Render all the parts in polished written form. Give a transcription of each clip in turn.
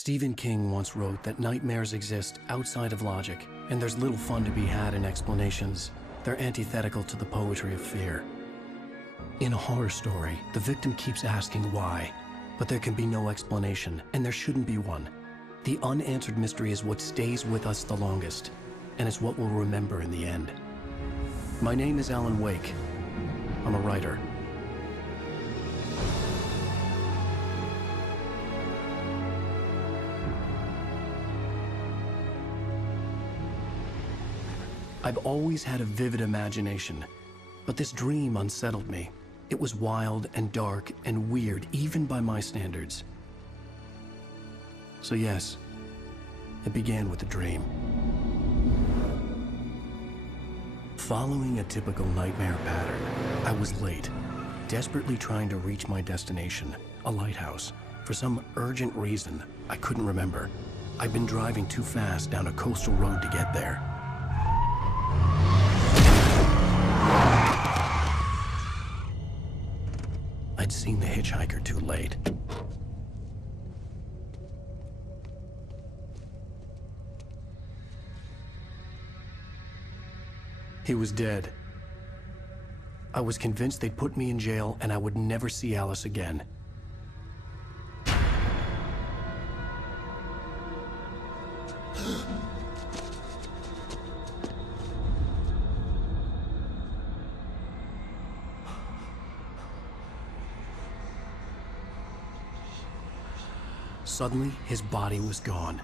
Stephen King once wrote that nightmares exist outside of logic, and there's little fun to be had in explanations. They're antithetical to the poetry of fear. In a horror story, the victim keeps asking why, but there can be no explanation, and there shouldn't be one. The unanswered mystery is what stays with us the longest, and it's what we'll remember in the end. My name is Alan Wake. I'm a writer. I've always had a vivid imagination, but this dream unsettled me. It was wild and dark and weird, even by my standards. So yes, it began with a dream. Following a typical nightmare pattern, I was late, desperately trying to reach my destination, a lighthouse. For some urgent reason, I couldn't remember. I'd been driving too fast down a coastal road to get there. I'd seen the hitchhiker too late. He was dead. I was convinced they'd put me in jail and I would never see Alice again. Suddenly, his body was gone.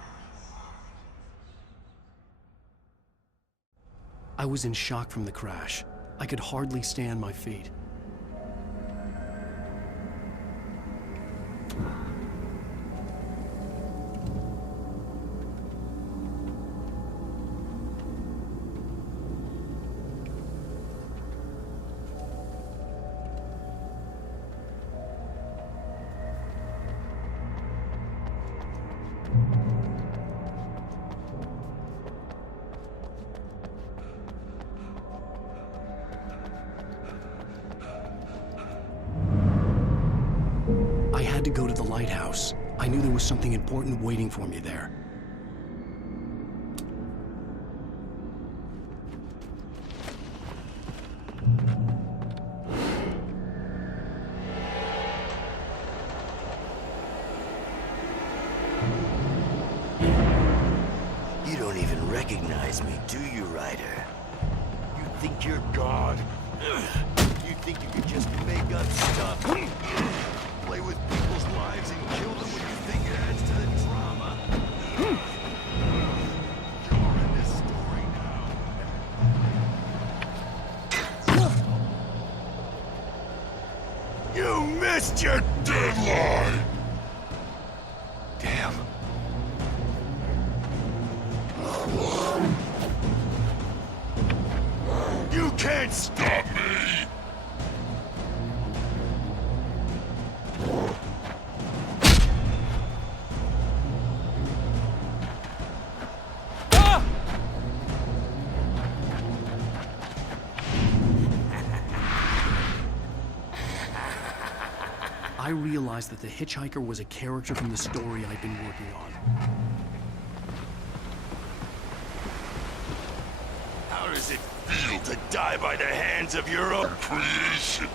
I was in shock from the crash. I could hardly stand my feet. I had to go to the lighthouse. I knew there was something important waiting for me there. You don't even recognize me, do you, Ryder? You think you're God? You think you can just make up stuff? Play with people's lives and kill them when you think it adds to the drama? You're in this story now. You missed your deadline! Damn. You can't stop me! I realized that the hitchhiker was a character from the story I'd been working on. How does it feel to die by the hands of your own creation?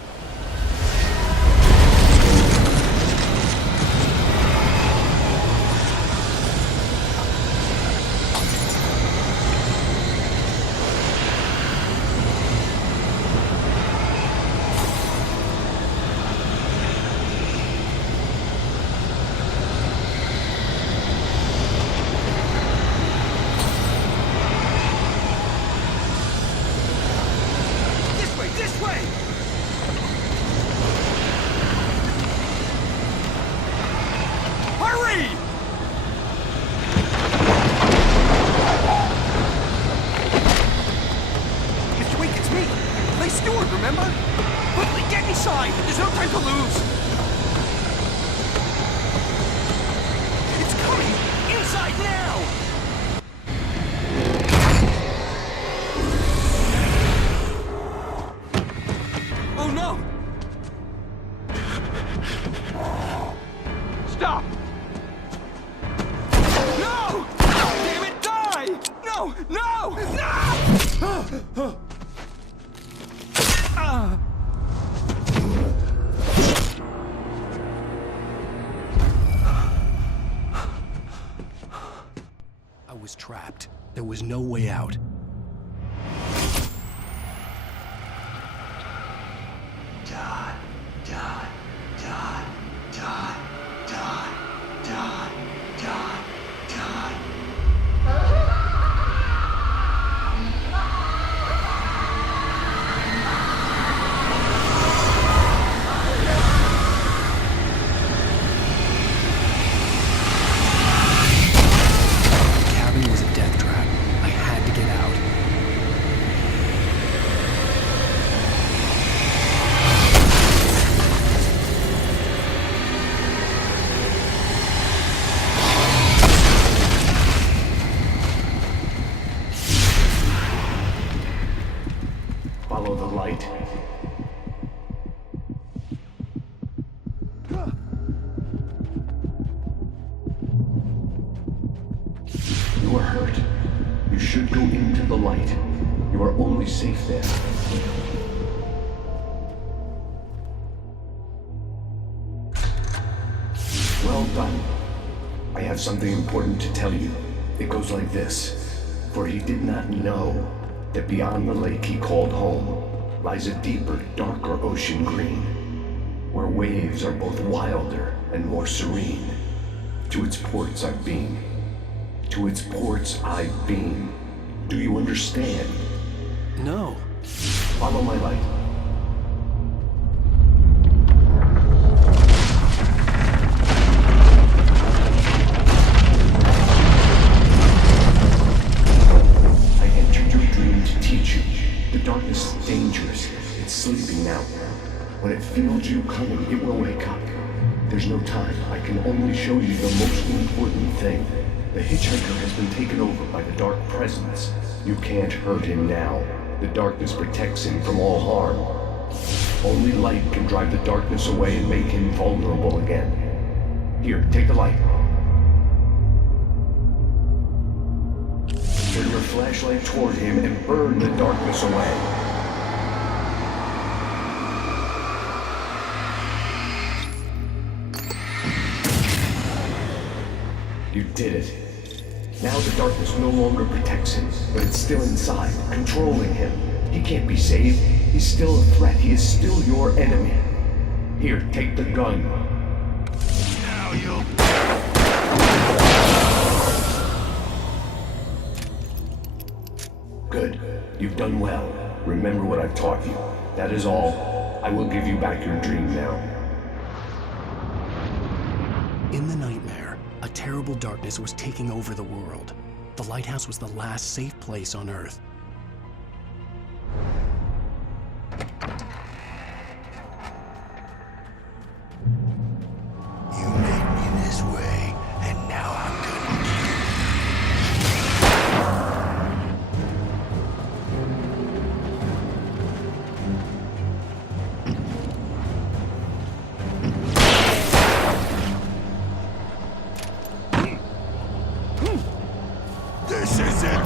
Remember? Quickly, get inside! There's no time to lose! It's coming! Inside now! Oh no! Stop! was no way out. Dot, dot, dot, dot, dot, dot, dot, dot. The cabin was a death trap. I had to get out. Follow the light. You are hurt. You should go into the light. You are only safe there. Well done. I have something important to tell you. It goes like this. For he did not know that beyond the lake he called home lies a deeper, darker ocean green, where waves are both wilder and more serene. To its ports I've been. To its ports I've been. Do you understand? No. Follow my light. I entered your dream to teach you. The darkness is dangerous. It's sleeping now. When it feels you coming, it will wake up. There's no time. I can only show you the most important thing. The hitchhiker has been taken over by the dark presence. You can't hurt him now. The darkness protects him from all harm. Only light can drive the darkness away and make him vulnerable again. Here, take the light. Turn your flashlight toward him and burn the darkness away. You did it. Now the darkness no longer protects him, but it's still inside, controlling him. He can't be saved. He's still a threat. He is still your enemy. Here, take the gun. Now you'll... Good. You've done well. Remember what I've taught you. That is all. I will give you back your dream now. In the nightmare, a terrible darkness was taking over the world. The lighthouse was the last safe place on Earth. You made me this way, and now I'm gonna This isn't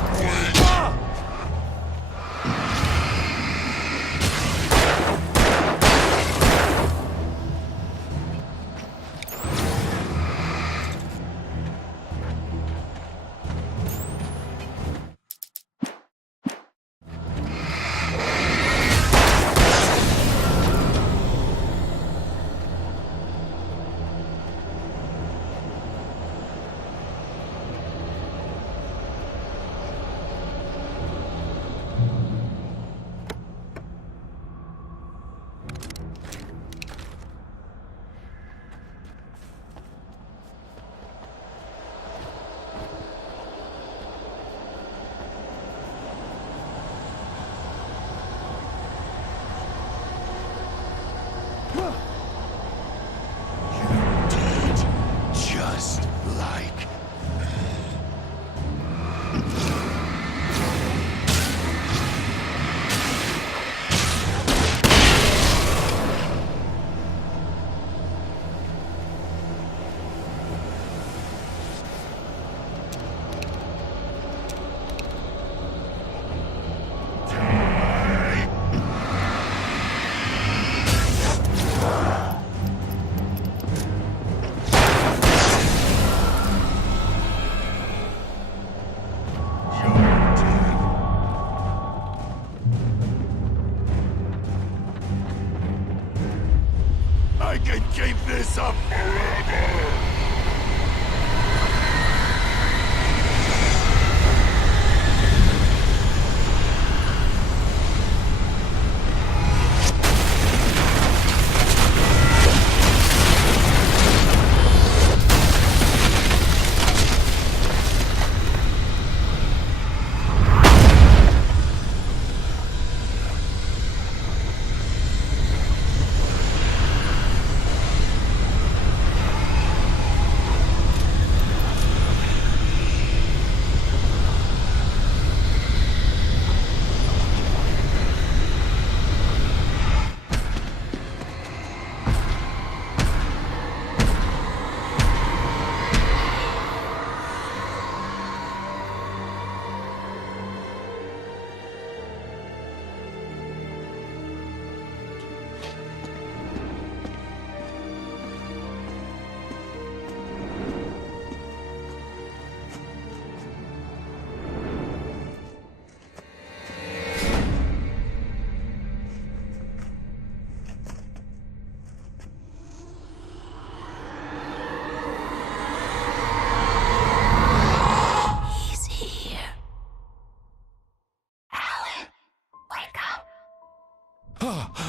can keep this up forever!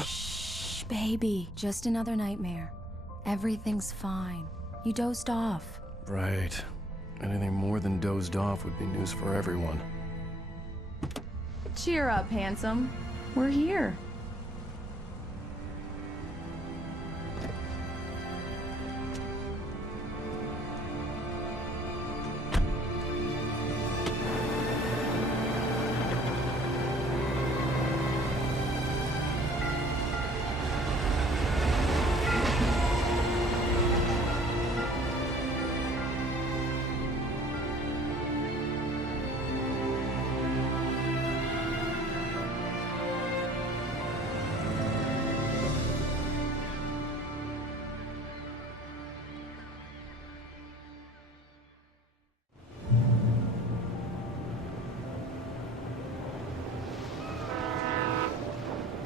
Shh, baby. Just another nightmare. Everything's fine. You dozed off. Right. Anything more than dozed off would be news for everyone. Cheer up, handsome. We're here.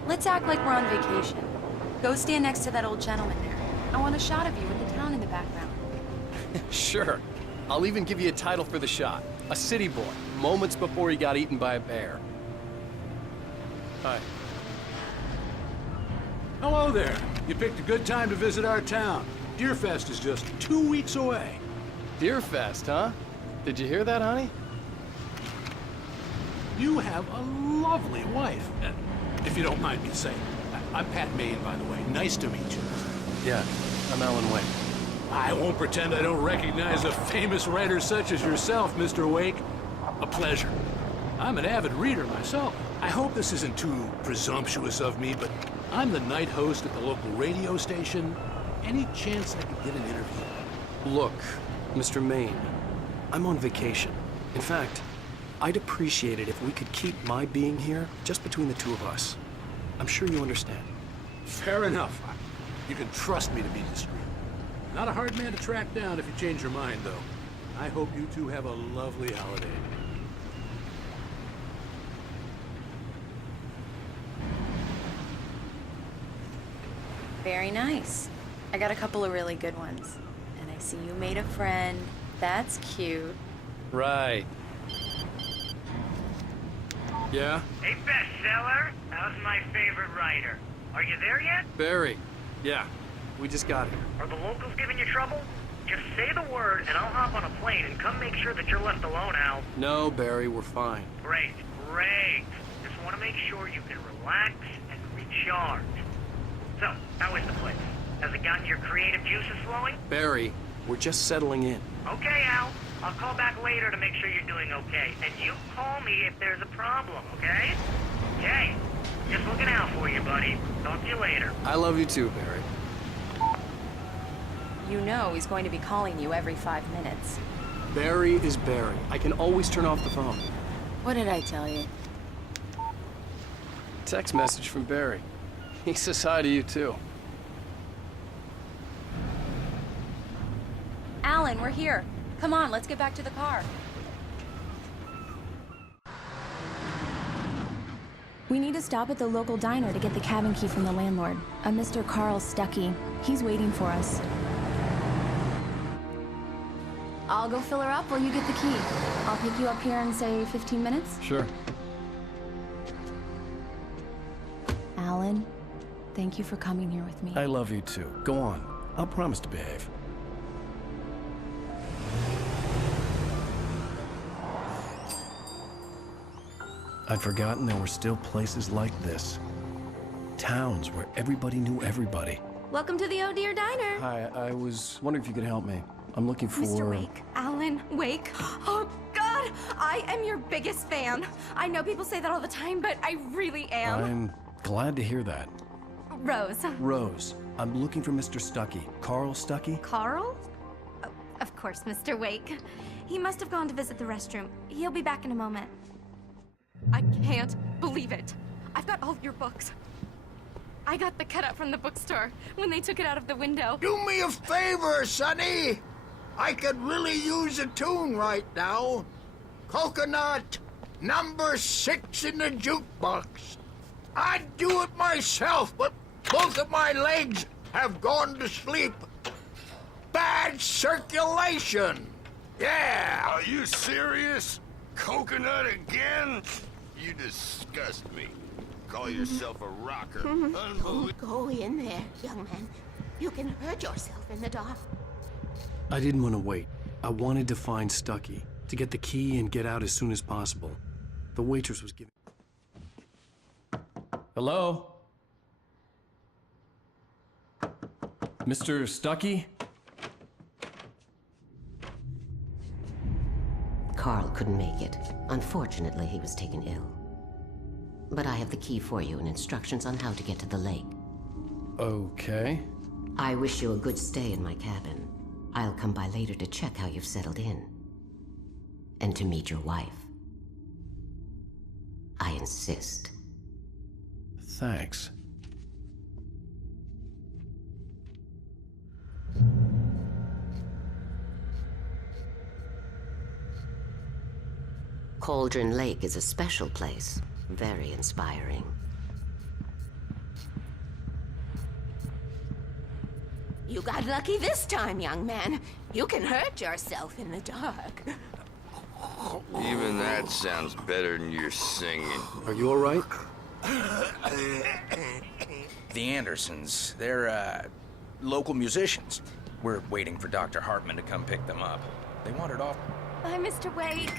Let's act like we're on vacation. Go stand next to that old gentleman there. I want a shot of you with the town in the background. Sure. I'll even give you a title for the shot. A city boy, moments before he got eaten by a bear. Hi. Hello there. You picked a good time to visit our town. Deerfest is just 2 weeks away. Deerfest, huh? Did you hear that, honey? You have a lovely wife. If you don't mind me saying. I'm Pat Maine, by the way. Nice to meet you. Yeah, I'm Alan Wake. I won't pretend I don't recognize a famous writer such as yourself, Mr. Wake. A pleasure. I'm an avid reader myself. I hope this isn't too presumptuous of me, but I'm the night host at the local radio station. Any chance I could get an interview? Look, Mr. Maine, I'm on vacation. In fact, I'd appreciate it if we could keep my being here just between the two of us. I'm sure you understand. Fair enough. You can trust me to be discreet. Not a hard man to track down if you change your mind, though. I hope you two have a lovely holiday. Very nice. I got a couple of really good ones. And I see you made a friend. That's cute. Right. Yeah? Hey, bestseller. How's my favorite writer? Are you there yet? Barry. Yeah, we just got here. Are the locals giving you trouble? Just say the word and I'll hop on a plane and come make sure that you're left alone, Al. No, Barry, we're fine. Great, great. Just want to make sure you can relax and recharge. So, how is the place? Has it gotten your creative juices flowing? Barry, we're just settling in. Okay, Al. I'll call back later to make sure you're doing okay. And you call me if there's a problem, okay? Okay. Just looking out for you, buddy. Talk to you later. I love you too, Barry. You know he's going to be calling you every 5 minutes. Barry is Barry. I can always turn off the phone. What did I tell you? Text message from Barry. He says hi to you too. Alan, we're here. Come on, let's get back to the car. We need to stop at the local diner to get the cabin key from the landlord, a Mr. Carl Stuckey. He's waiting for us. I'll go fill her up while you get the key. I'll pick you up here in, say, 15 minutes? Sure. Alan, thank you for coming here with me. I love you too. Go on. I'll promise to behave. I'd forgotten there were still places like this. Towns where everybody knew everybody. Welcome to the Oh Dear Diner. Hi, I was wondering if you could help me. I'm looking for... Mr. Wake. Alan Wake. Oh, God! I am your biggest fan. I know people say that all the time, but I really am. I'm glad to hear that. Rose. Rose, I'm looking for Mr. Stuckey. Carl Stuckey? Carl? Oh, of course, Mr. Wake. He must have gone to visit the restroom. He'll be back in a moment. I can't believe it. I've got all your books. I got the cutout from the bookstore when they took it out of the window. Do me a favor, Sonny. I could really use a tune right now. Coconut, number 6 in the jukebox. I'd do it myself, but both of my legs have gone to sleep. Bad circulation. Yeah. Are you serious? Coconut again? You disgust me. Call yourself a rocker. Unbelievable. Go in there, young man. You can hurt yourself in the dark. I didn't want to wait. I wanted to find Stuckey, to get the key and get out as soon as possible. The waitress was giving... Hello? Mr. Stuckey? Carl couldn't make it. Unfortunately, he was taken ill. But I have the key for you and instructions on how to get to the lake. Okay. I wish you a good stay in my cabin. I'll come by later to check how you've settled in. And to meet your wife. I insist. Thanks. Cauldron Lake is a special place. Very inspiring. You got lucky this time, young man. You can hurt yourself in the dark. Even that sounds better than your singing. Are you all right? The Andersons, they're, local musicians. We're waiting for Dr. Hartman to come pick them up. They wandered off. Bye, Mr. Wake.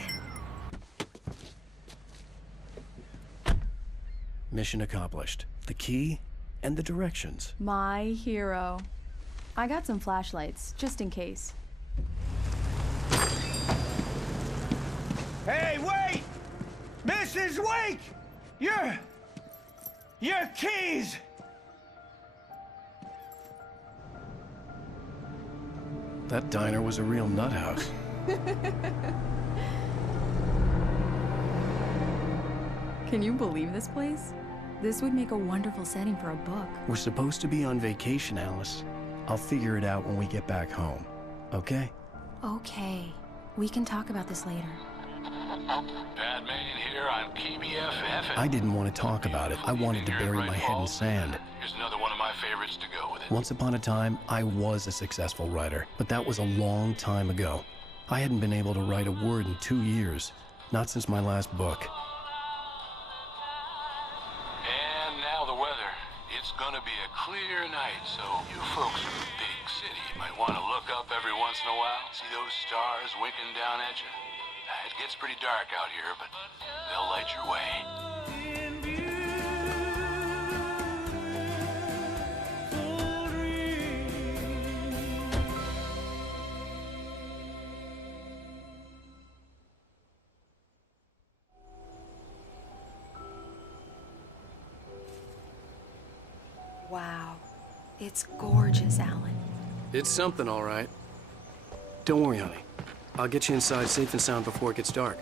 Mission accomplished. The key and the directions. My hero. I got some flashlights, just in case. Hey, wait! Mrs. Wake! Your keys! That diner was a real nut house. Can you believe this place? This would make a wonderful setting for a book. We're supposed to be on vacation, Alice. I'll figure it out when we get back home. Okay? Okay. We can talk about this later. Pat Manning here on KBFF. I didn't want to talk about it. I wanted to bury my head in sand. Here's another one of my favorites to go with it. Once upon a time, I was a successful writer, but that was a long time ago. I hadn't been able to write a word in 2 years, not since my last book. And now the weather. It's gonna be a clear night, so you folks in the big city might want to look up every once in a while, see those stars winking down at you. It gets pretty dark out here, but they'll light your way. Wow. It's gorgeous, Alan. It's something, all right. Don't worry, honey. I'll get you inside safe and sound before it gets dark.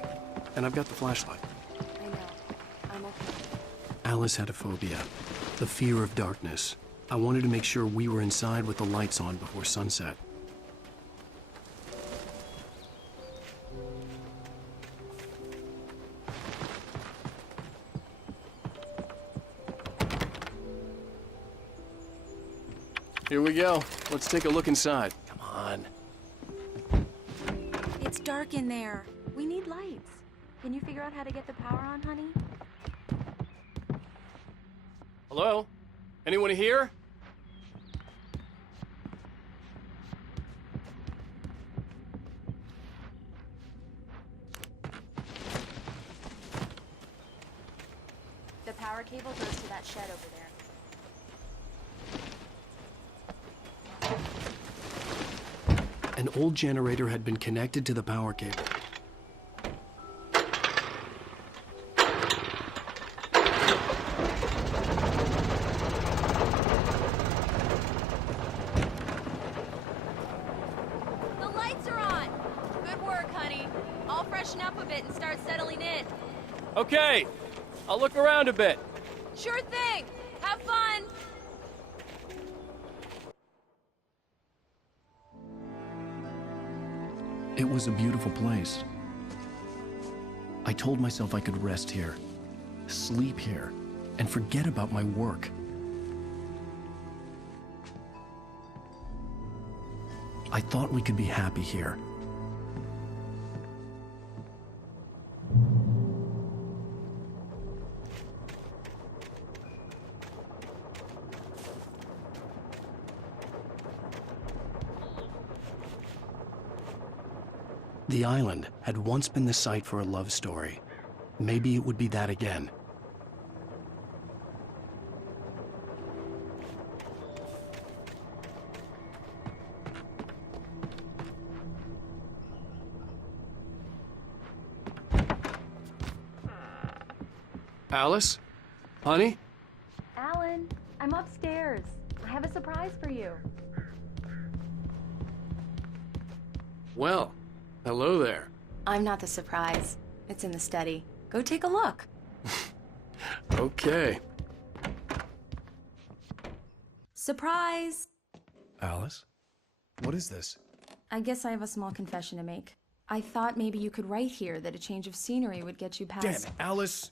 And I've got the flashlight. I know. I'm okay. Alice had a phobia. The fear of darkness. I wanted to make sure we were inside with the lights on before sunset. Here we go. Let's take a look inside. Come on. It's dark in there. We need lights. Can you figure out how to get the power on, honey? Hello? Anyone here? The power cable goes to that shed over there. An old generator had been connected to the power cable. The lights are on! Good work, honey. I'll freshen up a bit and start settling in. Okay, I'll look around a bit. Sure thing! Have fun! It was a beautiful place. I told myself I could rest here, sleep here, and forget about my work. I thought we could be happy here. The island had once been the site for a love story. Maybe it would be that again. Alice? Honey? Alan, I'm upstairs. I have a surprise for you. Well, hello there. I'm not the surprise. It's in the study. Go take a look. Okay. Surprise! Alice? What is this? I guess I have a small confession to make. I thought maybe you could write here that a change of scenery would get you past... Damn it, Alice.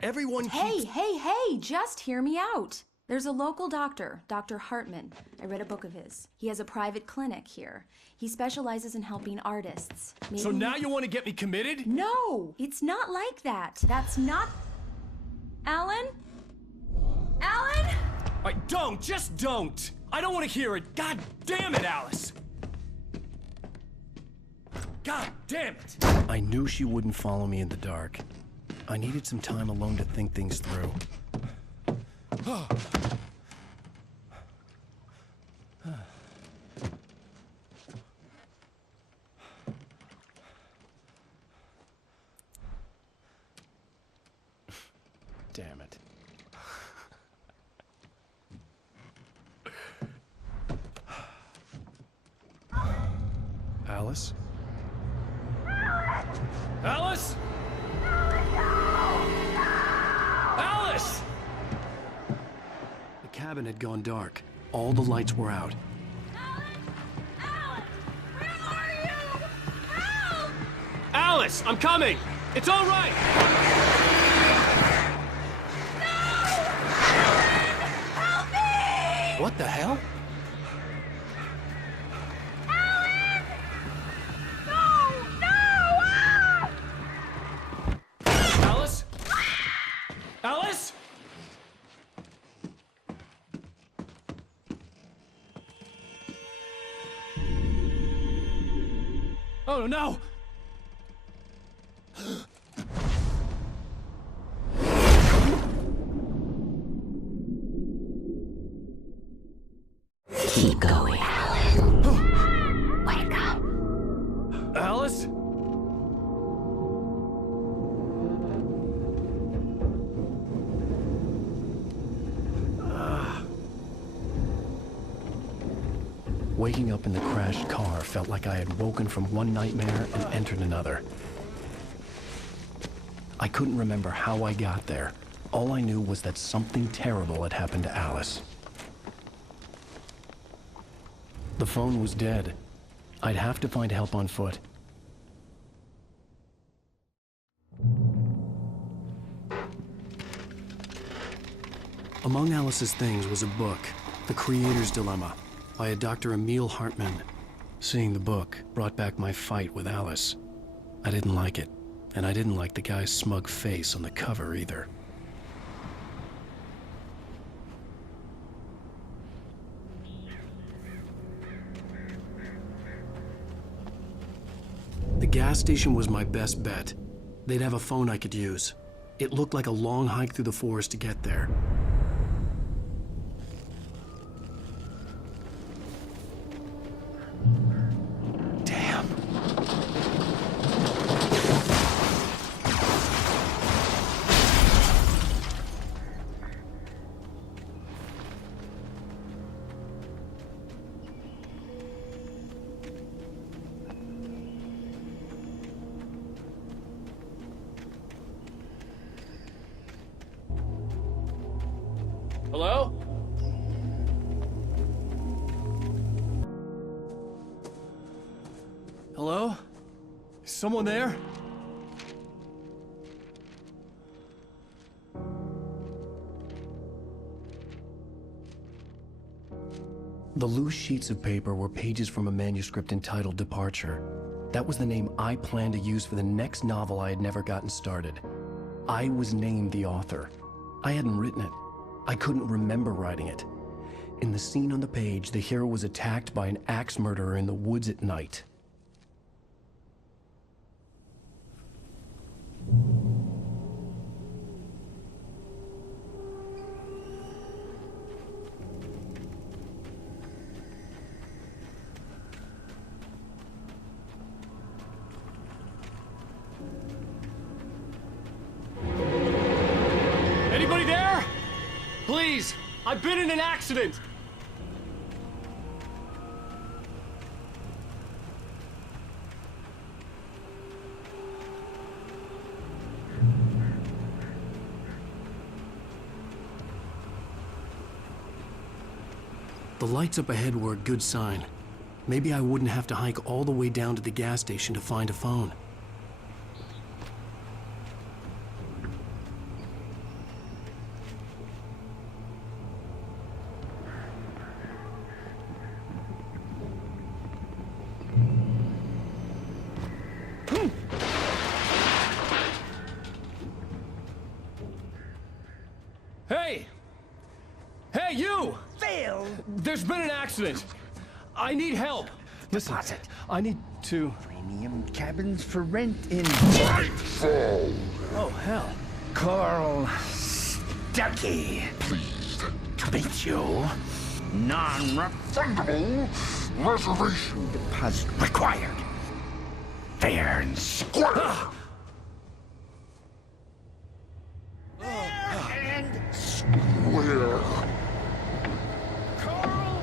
Everyone keeps... Hey, just hear me out. There's a local doctor, Dr. Hartman. I read a book of his. He has a private clinic here. He specializes in helping artists. Maybe... So now you want to get me committed? No, it's not like that. That's not... Alan? Alan? Just don't! I don't want to hear it. God damn it, Alice! God damn it! I knew she wouldn't follow me in the dark. I needed some time alone to think things through. Damn it. Alice? Alice? Alice! The cabin had gone dark. All the lights were out. Alice, I'm coming! It's all right! Help me! What the hell? Alice? Alice? Oh no! Keep going, Alan. Wake up. Alice? Waking up in the crashed car felt like I had woken from one nightmare and entered another. I couldn't remember how I got there. All I knew was that something terrible had happened to Alice. The phone was dead. I'd have to find help on foot. Among Alice's things was a book, The Creator's Dilemma by Dr. Emil Hartman. Seeing the book brought back my fight with Alice. I didn't like it, and I didn't like the guy's smug face on the cover either. The gas station was my best bet. They'd have a phone I could use. It looked like a long hike through the forest to get there. Damn. Hello? Hello? Is someone there? The loose sheets of paper were pages from a manuscript entitled Departure. That was the name I planned to use for the next novel I had never gotten started. I was named the author. I hadn't written it. I couldn't remember writing it. In the scene on the page, the hero was attacked by an axe murderer in the woods at night. Anybody there? Please, I've been in an accident. The lights up ahead were a good sign. Maybe I wouldn't have to hike all the way down to the gas station to find a phone. Hey! Hey, you! Phil! There's been an accident. I need help. Listen, I need to... Premium cabins for rent in... Oh, hell. Carl Stuckey. Pleased to meet you. Non-refundable reservation deposit required. Fair and square. Fair and square. Carl.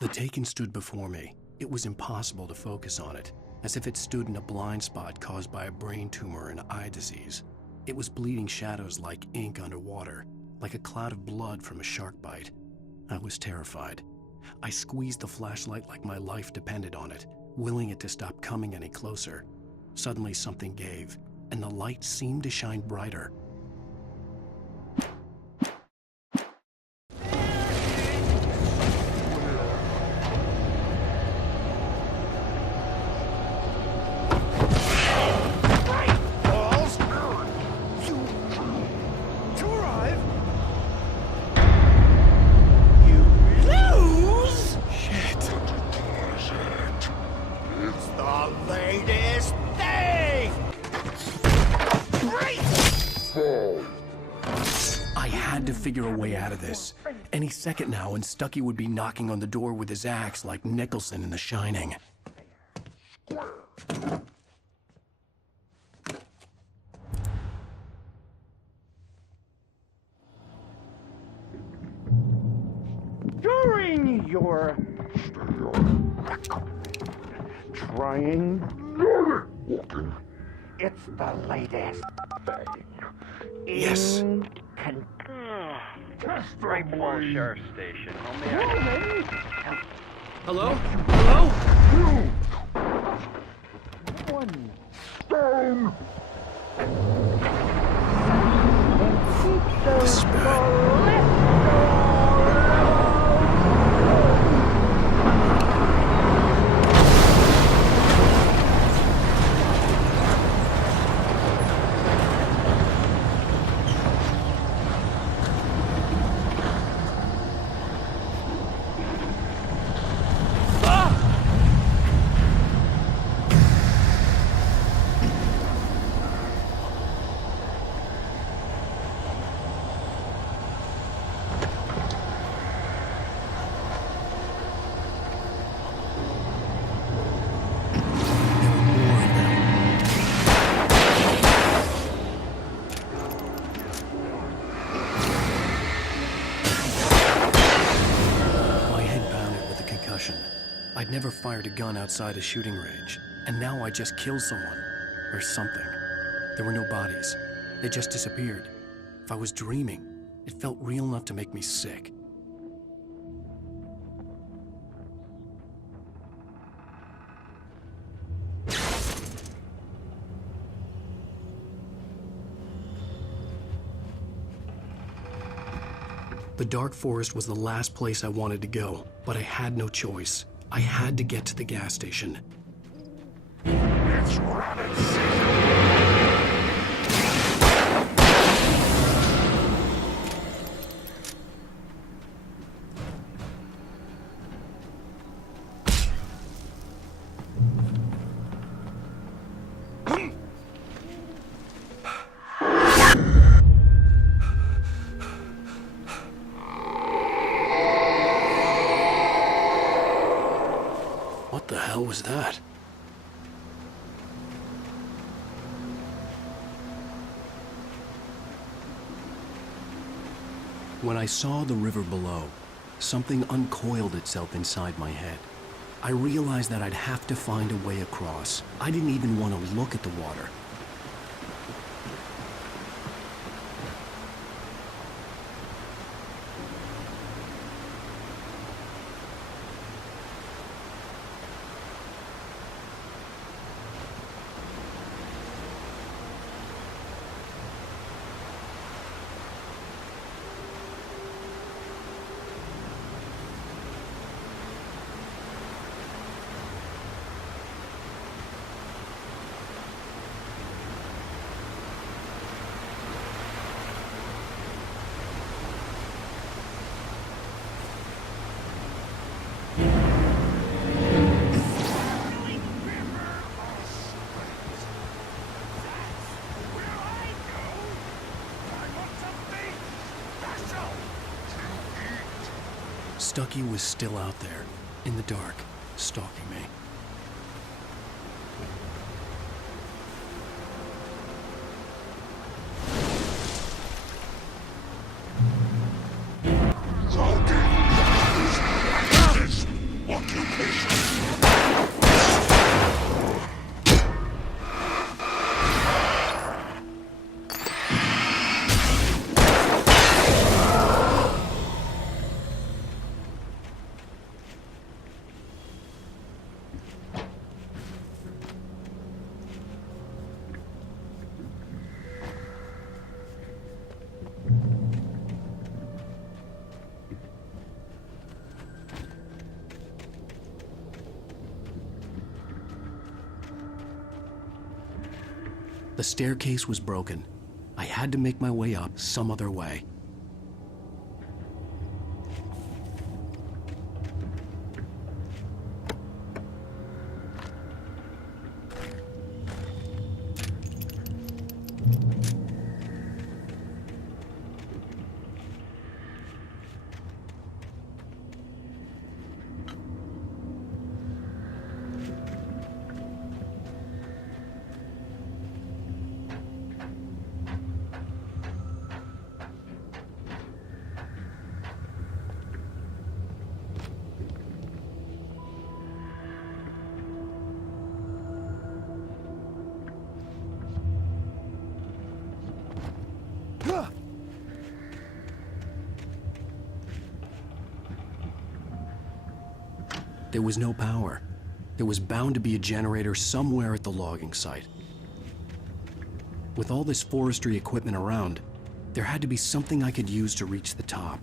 The Taken stood before me. It was impossible to focus on it, as if it stood in a blind spot caused by a brain tumor and eye disease. It was bleeding shadows like ink underwater, like a cloud of blood from a shark bite. I was terrified. I squeezed the flashlight like my life depended on it, willing it to stop coming any closer. Suddenly something gave, and the light seemed to shine brighter. I had to figure a way out of this. Any second now, and Stuckey would be knocking on the door with his axe like Nicholson in The Shining. During your trying walking, it's the latest thing. Yes. Springport Sheriff Station. Hello? Hello? never fired a gun outside a shooting range, and now I just killed someone. Or something. There were no bodies. They just disappeared. If I was dreaming, it felt real enough to make me sick. The dark forest was the last place I wanted to go, but I had no choice. I had to get to the gas station. It's Rabbit City! What the hell was that? When I saw the river below, something uncoiled itself inside my head. I realized that I'd have to find a way across. I didn't even want to look at the water. Stucky was still out there, in the dark, stalking me. The staircase was broken. I had to make my way up some other way. There was no power. There was bound to be a generator somewhere at the logging site. With all this forestry equipment around, there had to be something I could use to reach the top.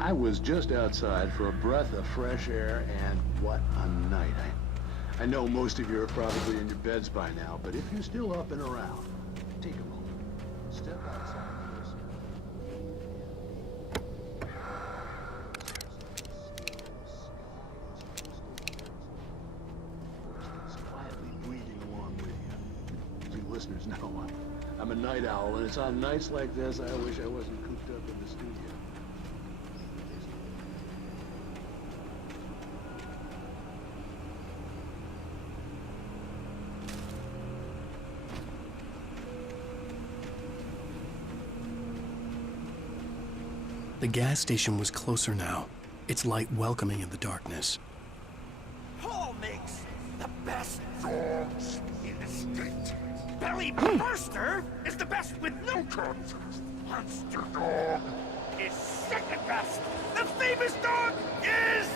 I was just outside for a breath of fresh air, and what a night. I know most of you are probably in your beds by now, but if you're still up and around, take a moment. Step outside. Quietly breathing along with you. You listeners know I'm a night owl, and it's on nights like this I wish I wasn't cooped up in the studio. The gas station was closer now, its light welcoming in the darkness. Paul makes the best dogs in the state. Belly Burster is the best with no contest. Monster Dog is second best. The famous dog is...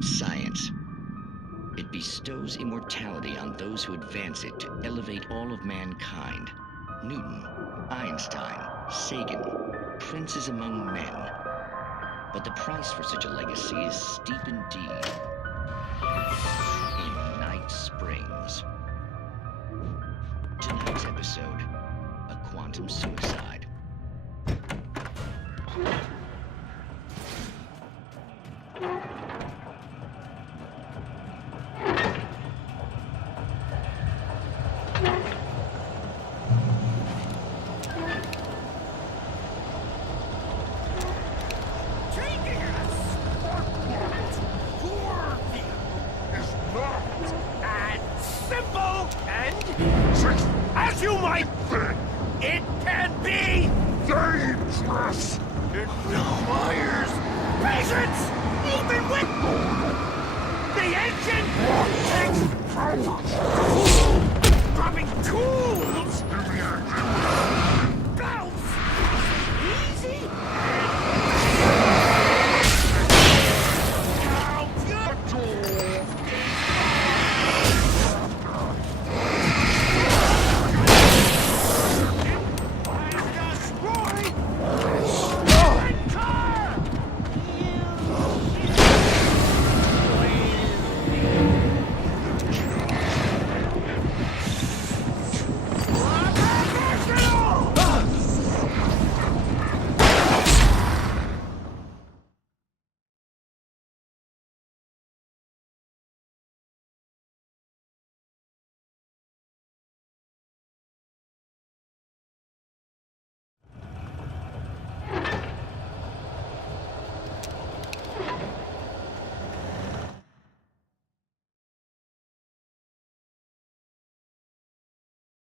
Science. It bestows immortality on those who advance it to elevate all of mankind. Newton, Einstein, Sagan, princes among men. But the price for such a legacy is steep indeed. In Night Springs. Tonight's episode, a quantum suicide. As you might think, it can be dangerous. It